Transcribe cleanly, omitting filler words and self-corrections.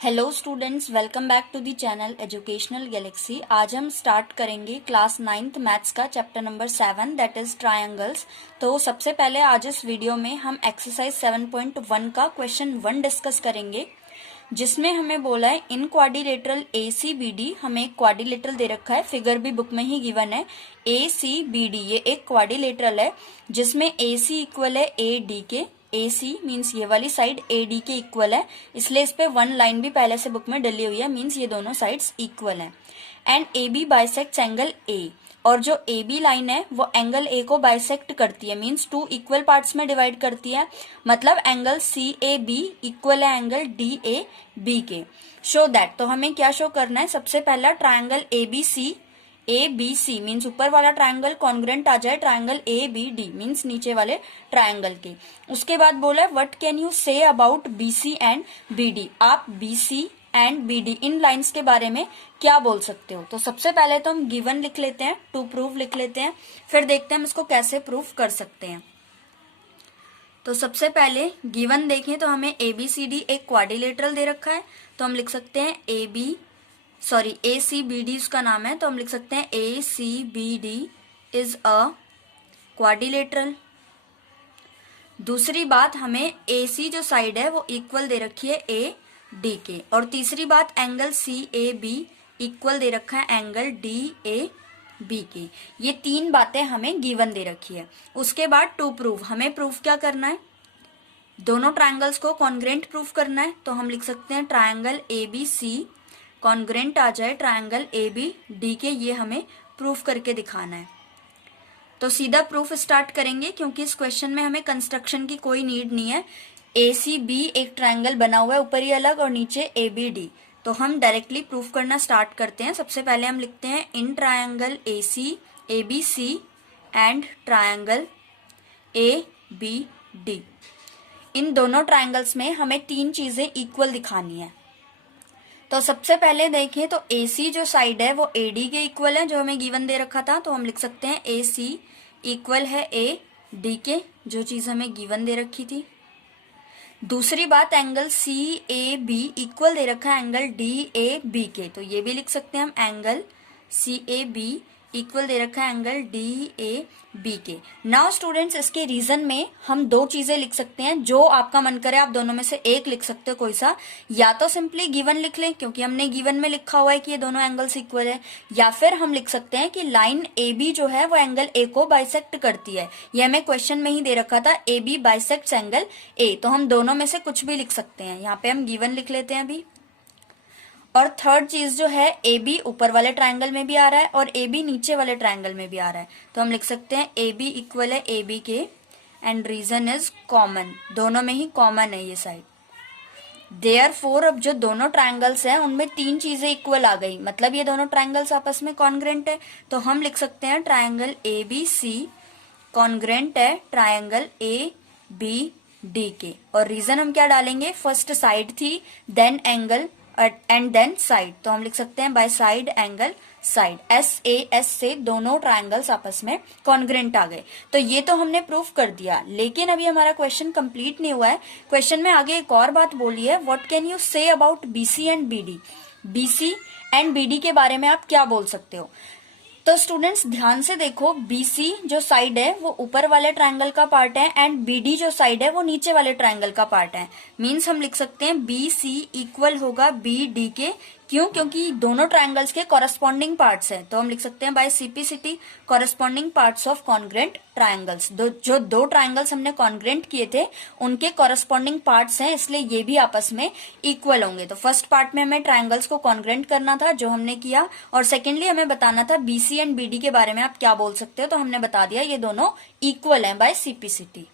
Hello students, welcome back to the channel Educational Galaxy. आज हम start करेंगे class 9th maths का chapter number 7 that is triangles. तो सबसे पहले आज इस वीडियो में हम एक्सरसाइज 7.1 का क्वेश्चन 1 डिस्कस करेंगे, जिसमें हमें बोला है इन क्वाड्रिलेटरल ACBD। हमें एक क्वाड्रिलेटरल दे रखा है, फिगर भी बुक में ही गिवन है। ACBD ये एक क्वाड्रिलेटरल है जिसमें AC इक्वल है AD के। AC मीन्स ये वाली साइड AD के इक्वल है, इसलिए इस पे वन लाइन भी पहले से बुक में डली हुई है, मीन्स ये दोनों साइड्स इक्वल हैं। And AB bisects angle A, और जो AB लाइन है वो एंगल A को बाइसेक्ट करती है, मीन्स टू इक्वल पार्ट्स में डिवाइड करती है। मतलब एंगल CAB इक्वल है एंगल DAB के। शो दैट, तो हमें क्या शो करना है, सबसे पहला ट्रायंगल ABC मीन्स ऊपर वाला ट्रायंगल कॉन्ग्रुएंट आ जाए ट्रायंगल ABD मीन्स नीचे वाले ट्रायंगल के। उसके बाद बोला है what can you say about BC and BD। आप BC and BD in lines के बारे में क्या बोल सकते हो। तो सबसे पहले तो हम गिवन लिख लेते हैं, टू प्रूव लिख लेते हैं, फिर देखते हैं हम इसको कैसे प्रूव कर सकते हैं। तो सबसे पहले गिवन देखें तो हमें ABCD एक क्वाड्रिलेटरल दे रखा है, तो हम लिख सकते हैं ACBD उसका नाम है, तो हम लिख सकते हैं ACBD इज अ क्वाड्रिलेटरल। दूसरी बात, हमें AC जो साइड है वो इक्वल दे रखी है AD के। और तीसरी बात, एंगल CAB इक्वल दे रखा है एंगल DAB के। ये तीन बातें हमें गिवन दे रखी है। उसके बाद टू प्रूव, हमें प्रूफ क्या करना है, दोनों ट्रायंगल्स को कॉन्ग्रुएंट प्रूफ करना है। तो हम लिख सकते हैं ट्रायंगल ABC कॉन्ग्रुएंट आ जाए ट्रायंगल ABD के, ये हमें प्रूफ करके दिखाना है। तो सीधा प्रूफ स्टार्ट करेंगे, क्योंकि इस क्वेश्चन में हमें कंस्ट्रक्शन की कोई नीड नहीं है। ACB एक ट्रायंगल बना हुआ है, ऊपर ही अलग और नीचे ABD। तो हम डायरेक्टली प्रूफ करना स्टार्ट करते हैं। सबसे पहले हम लिखते हैं in triangle ABC and triangle ABD। इन दोनों ट्रायंगल्स में हमें तीन चीजें इक्वल दिखानी है। तो सबसे पहले देखें तो AC जो साइड है वो AD के इक्वल है, जो हमें गिवन दे रखा था। तो हम लिख सकते हैं AC इक्वल है AD के, जो चीज हमें गिवन दे रखी थी। दूसरी बात, एंगल CAB इक्वल दे रखा है एंगल DAB के, तो ये भी लिख सकते हैं हम एंगल CAB इक्वल दे रखा है एंगल DAB के। नाउ स्टूडेंट्स, इसके रीजन में हम दो चीजें लिख सकते हैं, जो आपका मन करे आप दोनों में से एक लिख सकते हो कोई सा। या तो सिंपली गिवन लिख लें, क्योंकि हमने गिवन में लिखा हुआ है कि ये दोनों एंगल्स इक्वल है। या फिर हम लिख सकते हैं कि लाइन AB जो है वो एंगल A को बाइसेक्ट करती है। ये हमें क्वेश्चन में ही दे रखा था, AB बाइसेक्ट्स एंगल A। तो हम दोनों में से कुछ भी लिख सकते हैं। यहाँ पे हम गिवन लिख लेते हैं अभी। और थर्ड चीज जो है, AB ऊपर वाले ट्रायंगल में भी आ रहा है और AB नीचे वाले ट्रायंगल में भी आ रहा है, तो हम लिख सकते हैं AB इक्वल है AB के एंड रीजन इज कॉमन, दोनों में ही कॉमन है ये साइड। देयरफॉर अब जो दोनों ट्रायंगल्स हैं उनमें तीन चीजें इक्वल आ गई, मतलब ये दोनों ट्रायंगल्स आपस में कॉन्ग्रुएंट है। तो हम लिख सकते हैं ट्रायंगल ABC कॉन्ग्रुएंट है ट्रायंगल ABD के। और रीजन हम क्या डालेंगे, फर्स्ट साइड थी, then angle and then side. तो हम लिख सकते हैं by side angle side, SAS से दोनों ट्रायंगल्स आपस में कॉन्ग्रुएंट आ गए। तो ये तो हमने प्रूफ कर दिया, लेकिन अभी हमारा क्वेश्चन कंप्लीट नहीं हुआ है। क्वेश्चन में आगे एक और बात बोली है, what can you say about BC and BD। BC and BD के बारे में आप क्या बोल सकते हो। तो स्टूडेंट्स ध्यान से देखो, BC जो साइड है वो ऊपर वाले ट्रायंगल का पार्ट है एंड BD जो साइड है वो नीचे वाले ट्रायंगल का पार्ट है। मींस हम लिख सकते हैं BC इक्वल होगा BD के। क्यों, क्योंकि दोनों ट्रायंगल्स के कॉरेस्पॉन्डिंग पार्ट्स हैं। तो हम लिख सकते हैं by CPCT corresponding parts of congruent triangles. जो दो ट्रायंगल्स हमने कॉन्ग्रुएंट किए थे उनके कॉरेस्पॉन्डिंग पार्ट्स हैं, इसलिए ये भी आपस में इक्वल होंगे। तो फर्स्ट पार्ट में हमें ट्रायंगल्स को कॉन्ग्रुएंट करना था, जो हमने किया। और सेकेंडली हमें बताना था BC एंड BD के बारे में आप क्या बोल सकते हो, तो हमने बता दिया ये दोनों इक्वल हैं बाय CPCT।